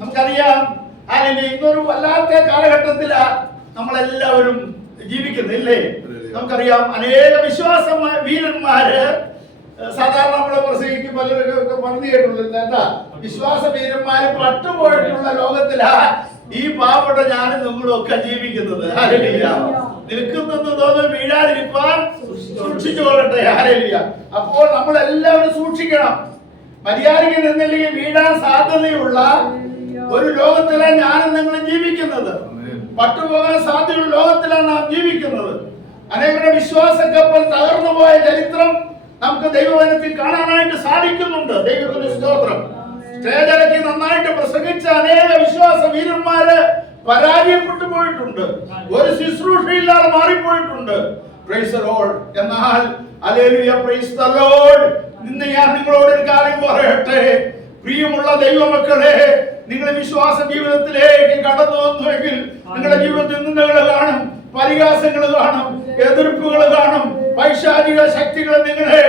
നമുക്കറിയാം ഇന്നൊരു വല്ലാത്ത കാലഘട്ടത്തിലാ നമ്മളെല്ലാവരും ജീവിക്കുന്നില്ലേ? നമുക്കറിയാം അനേക വിശ്വാസ വീരന്മാര് സാധാരണ നമ്മളെ പ്രസംഗിക്കും പലരൊക്കെ പറഞ്ഞു കേട്ടിട്ടുണ്ട് എന്താ? വിശ്വാസ വീരന്മാര് പട്ടുപോയിട്ടുള്ള ലോകത്തിലാ ഈ പാവപ്പെട്ട ഞാനും നിങ്ങളും ഒക്കെ ജീവിക്കുന്നത്. ഹല്ലേലൂയ. നിൽക്കുന്നെന്ന് തോന്നുന്നു വീഴാതിരിക്കാൻ സൂക്ഷിച്ചു കൊള്ളട്ടെ. ഹല്ലേലൂയ. അപ്പോൾ നമ്മൾ എല്ലാവരും സൂക്ഷിക്കണം. മര്യാദയ്ക്ക് നിന്നില്ലെങ്കിൽ വീഴാൻ സാധ്യതയുള്ള ഒരു ലോകത്തിലാണ് ഞാനും നിങ്ങളും ജീവിക്കുന്നത്. പട്ടുപോകാൻ സാധ്യതയുള്ള ലോകത്തിലാണ് നാം ജീവിക്കുന്നത്. അനേകരുടെ വിശ്വാസ കപ്പൽ തകർന്നു പോയ ചരിത്രം നമുക്ക് ദൈവവനത്തിൽ കാണാനായിട്ട് സാധിക്കുന്നുണ്ട്. ദൈവത്തിന്റെ സ്തോത്രം. സ്റ്റേജിലേക്ക് നന്നായിട്ട് പ്രസംഗിച്ച അനേക വിശ്വാസ വീരന്മാര് പരാജയപ്പെട്ടു പോയിട്ടുണ്ട്. ഒരു ശുശ്രൂഷയില്ലാതെ മാറിപ്പോയിട്ടുണ്ട്. എന്നാൽ ഇന്ന് ഞാൻ നിങ്ങളോട് ഒരു കാര്യം പറയട്ടെ. പ്രിയമുള്ള ദൈവമക്കളെ നിങ്ങളുടെ വിശ്വാസ ജീവിതത്തിലേക്ക് കടന്നു വന്നുവെങ്കിൽ നിങ്ങളുടെ ജീവിതത്തിൽ നിന്ദകൾ കാണും പരിഹാസങ്ങൾ കാണും എതിർപ്പുകൾ കാണും പൈശാചിക ശക്തികൾ നിങ്ങളെ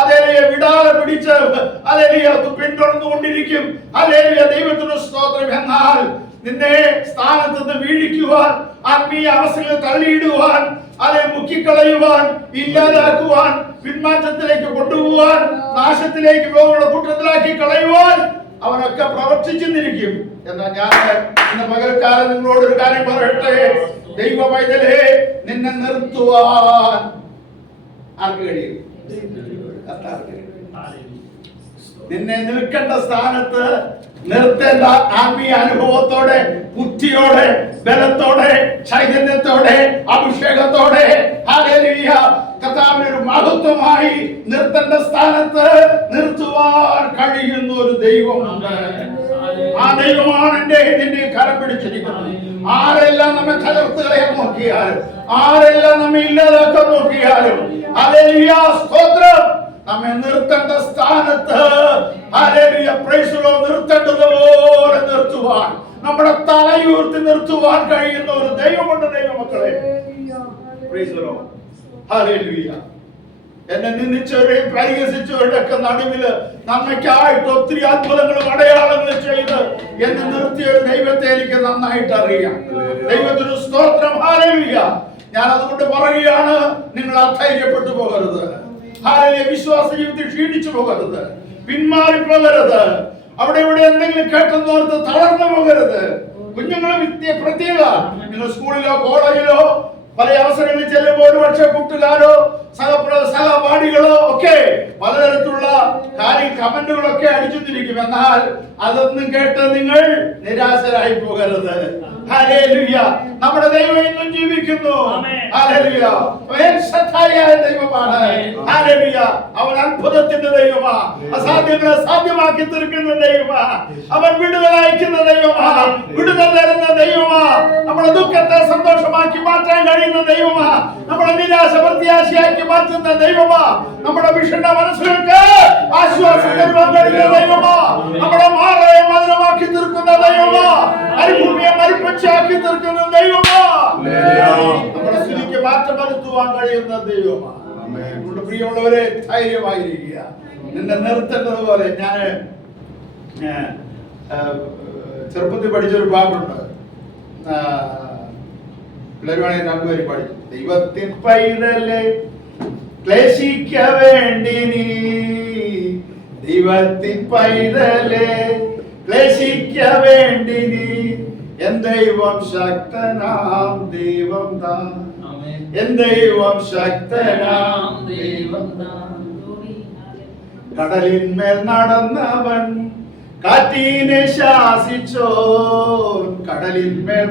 അതേലിയെ വിടാതെ പിടിച്ച് അതേലിയ പിന്തുടർന്നുകൊണ്ടിരിക്കും. അതേലിയ ദൈവത്തിനു സ്തോത്രം. എന്നാൽ നിന്നെ സ്ഥാനത്ത് നിന്ന് വീഴിക്കുവാൻ ആത്മീയ അവസരങ്ങൾ തള്ളിയിടുവാൻ അതെ മുക്കിക്കളയുവാൻ ഇല്ലാതാക്കുവാൻ പിന്മാറ്റത്തിലേക്ക് കൊണ്ടുപോവാൻ നാശത്തിലേക്ക് പോകുന്ന കൂട്ടത്തിലാക്കി കളയുവാൻ അവനൊക്കെ പ്രവർത്തിച്ചിരിക്കും. എന്നാൽ ഞാൻ ഇന്ന് പകൽക്കാലം നിങ്ങളോട് ഒരു കാര്യം പറയട്ടെ? ദൈവ പൈതലേ നിന്നെ നിർത്തുവാൻ ആർക്ക് കഴിയും. നിന്നെ നിൽക്കേണ്ട സ്ഥാനത്ത് നിർത്തേണ്ട ആത്മീയ അനുഭവത്തോടെ ബുദ്ധിയോടെ ബലത്തോടെ ചൈതന്യത്തോടെ അഭിഷേകത്തോടെ ഒരു മഹത്വമായി നിർത്തേണ്ട സ്ഥാനത്ത് നിർത്തുവാൻ കഴിയുന്ന ഒരു ദൈവമുണ്ട് ആ ദൈവമാണ് എന്റെ നിന്നെ കരം പിടിച്ചിരിക്കുന്നത്. ആരെല്ലാം നമ്മെ തകർത്ത് നോക്കിയാലും ആരെല്ലാം നമ്മെ ഇല്ലാതാക്കാൻ നോക്കിയാലും അതെല്ലാം സ്തോത്രം. നമ്മെ നിർത്തേണ്ട സ്ഥാനത്ത്. ലോർഡ് നിർത്തേണ്ടതുപോലെ നിർത്തുവാൻ. നമ്മുടെ തലയുയർത്തി നിർത്തുവാൻ കഴിയുന്ന ഒരു ദൈവമുണ്ട് ദൈവമക്കളെ. എന്നെ നിന്ദിച്ചവരെയും പരിഹസിച്ചവരുടെ ഒക്കെ നടുവിൽ നമ്മയ്ക്കായിട്ട് ഒത്തിരി അത്ഭുതങ്ങളും അടയാളങ്ങളും ചെയ്ത് എന്നെ നിർത്തിയ ദൈവത്തെ എനിക്ക് നന്നായിട്ട് അറിയാം. ദൈവത്തിന് സ്തോത്രം. ഹാലലുയ ഞാൻ അതുകൊണ്ട് പറയുകയാണ് നിങ്ങൾ അധൈര്യപ്പെട്ടു പോകരുത്. ഹാലലിയ വിശ്വാസ ജീവിതത്തിൽ ക്ഷീണിച്ചു പോകരുത്. പിന്മാറി പോകരുത്. അവിടെ ഇവിടെ എന്തെങ്കിലും കേട്ടെന്നോർത്ത് തളർന്നു പോകരുത്. കുഞ്ഞുങ്ങൾ വിദ്യ പ്രത്യേക. നിങ്ങൾ സ്കൂളിലോ കോളേജിലോ പല അവസരങ്ങളിൽ ചെല്ലുമ്പോൾ ഒരുപക്ഷെ കൂട്ടുകാരോ സഹപ്ര സഹപാഠികളോ ഒക്കെ പലതരത്തിലുള്ള കാര്യ കമന്റുകളൊക്കെ അടിച്ചു തിരിക്കും എന്നാൽ അതൊന്നും കേട്ട് നിങ്ങൾ നിരാശരായി പോകരുത്. നമ്മുടെ ദൈവം ഇന്നും ജീവിക്കുന്നു. ദൈവമാണ്. അവൻ അത്ഭുതത്തിന്റെ ദൈവമാ. അസാധ്യങ്ങളെ സാധ്യമാക്കി തീർക്കുന്ന ദൈവമാ. അവൻ വിടുതൽ അയക്കുന്ന ദൈവമാ. വിടുതൽ തരുന്ന ദൈവമാ. നമ്മുടെ ദുഃഖത്തെ സന്തോഷമാക്കി മാറ്റാൻ കഴിയുന്ന ദൈവമാ. നമ്മുടെ നിരാശ പ്രത്യാശയാക്കി മാറ്റുന്ന ദൈവമാ. നമ്മുടെ വിഷണ്ട മനസ്സുകൾക്ക് ആശ്വാസം തരുവാൻ കഴിയുന്ന ദൈവമാ നമ്മുടെ മാറയെ മധുരമാക്കി തീർക്കുന്ന ദൈവമാ. മരുഭൂമിയെ മരുപ്പച്ചയാക്കി തീർക്കുന്ന ദൈവമാ. നമ്മുടെ സ്ഥിതിക്ക് മാറ്റം വരുത്തുവാൻ കഴിയുന്ന ദൈവമാ. നമ്മുടെ പ്രിയമുള്ളവരെ ധൈര്യമായിരിക്കുക. നിന്നെ നിർത്തേണ്ടത് പോലെ ഞാൻ ചെറുപ്പത്തിൽ പഠിച്ചൊരു പാട്ടുണ്ട്. പിള്ളേരുവാണെങ്കിൽ രണ്ടുപേരും പഠിച്ചു ദൈവത്തിൻ പൈതലെ ക്ലേശിക്ക വേണ്ടി നീ. ദൈവത്തിൻ പൈതലെ ക്ലേശിക്ക വേണ്ടി നീ. എൻ ദൈവം ശക്തനാം ദൈവം താ എൻ ദൈവം ശക്തനാം ദൈവം കടലിന്മേൽ നടന്നവൻ കാറ്റീനെ ശാസിച്ചോ കടലിന്മേൽ